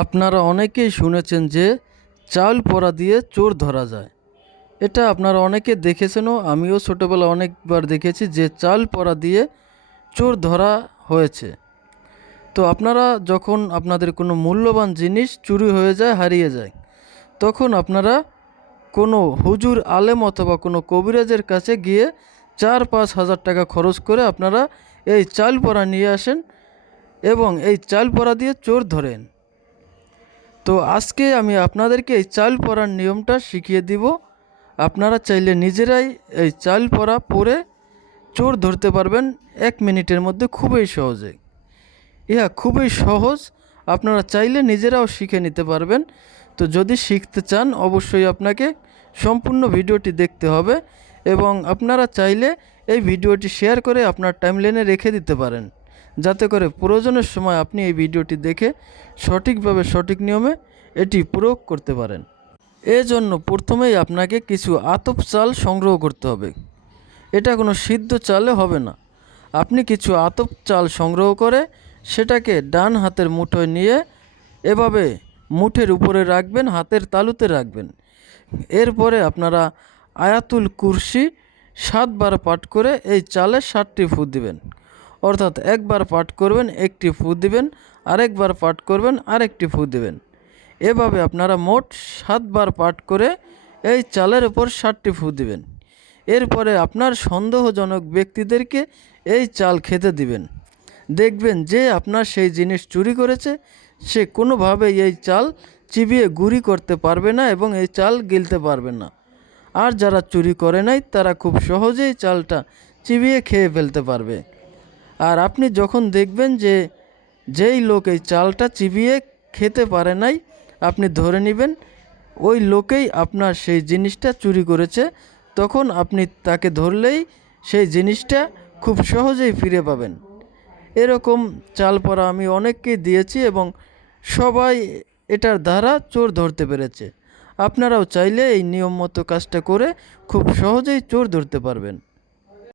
আপনারা অনেকেই শুনেছেন যে চাল পরা দিয়ে চোর ধরা যায়। এটা আপনারা অনেকে দেখেছেনও, আমিও ছোটোবেলা অনেকবার দেখেছি যে চাল পরা দিয়ে চোর ধরা হয়েছে। তো আপনারা যখন আপনাদের কোনো মূল্যবান জিনিস চুরি হয়ে যায়, হারিয়ে যায়, তখন আপনারা কোনো হুজুর আলেম অথবা কোনো কবিরাজের কাছে গিয়ে 4-5 হাজার টাকা খরচ করে আপনারা এই চাল পরা নিয়ে আসেন এবং এই চাল পরা দিয়ে চোর ধরেন। তো আজকে আমি আপনাদেরকে এই চাল পরার নিয়মটা শিখিয়ে দিব। আপনারা চাইলে নিজেরাই এই চাল পরা পরে চোর ধরতে পারবেন 1 মিনিটের মধ্যে, খুবই সহজে। ইহা খুবই সহজ, আপনারা চাইলে নিজেরাও শিখে নিতে পারবেন। তো যদি শিখতে চান অবশ্যই আপনাকে সম্পূর্ণ ভিডিওটি দেখতে হবে এবং আপনারা চাইলে এই ভিডিওটি শেয়ার করে আপনার টাইমলাইনে রেখে দিতে পারেন, যাতে করে প্রয়োজনের সময় আপনি এই ভিডিওটি দেখে সঠিকভাবে সঠিক নিয়মে এটি প্রয়োগ করতে পারেন। এজন্য প্রথমেই আপনাকে কিছু আতপ চাল সংগ্রহ করতে হবে। এটা কোনো সিদ্ধ চালে হবে না। আপনি কিছু আতপ চাল সংগ্রহ করে সেটাকে ডান হাতের মুঠোয় নিয়ে এভাবে মুঠের উপরে রাখবেন, হাতের তালুতে রাখবেন। এরপরে আপনারা আয়াতুল কুরসি 7 বার পাঠ করে এই চালে 7টি ফু দিবেন। অর্থাৎ একবার পাঠ করবেন, একটি ফু দিবেন, আরেকবার পাঠ করবেন, আরেকটি ফু দিবেন। এভাবে আপনারা মোট 7 বার পাঠ করে এই চালের উপর 7টি ফু দিবেন। এরপরে আপনার সন্দেহজনক ব্যক্তিদেরকে এই চাল খেতে দিবেন। দেখবেন যে আপনার সেই জিনিস চুরি করেছে সে কোনোভাবেই এই চাল চিবিয়ে গুঁড়ি করতে পারবে না এবং এই চাল গিলতে পারবে না। আর যারা চুরি করে নাই তারা খুব সহজেই চালটা চিবিয়ে খেয়ে ফেলতে পারবে। আর আপনি যখন দেখবেন যে যেই লোক এই চালটা চিবিয়ে খেতে পারে নাই, আপনি ধরে নেবেন ওই লোকেই আপনার সেই জিনিসটা চুরি করেছে। তখন আপনি তাকে ধরলেই সেই জিনিসটা খুব সহজেই ফিরে পাবেন। এরকম চাল পরা আমি অনেককেই দিয়েছি এবং সবাই এটার দ্বারা চোর ধরতে পেরেছে। আপনারাও চাইলে এই নিয়ম মতো কাজটা করে খুব সহজেই চোর ধরতে পারবেন।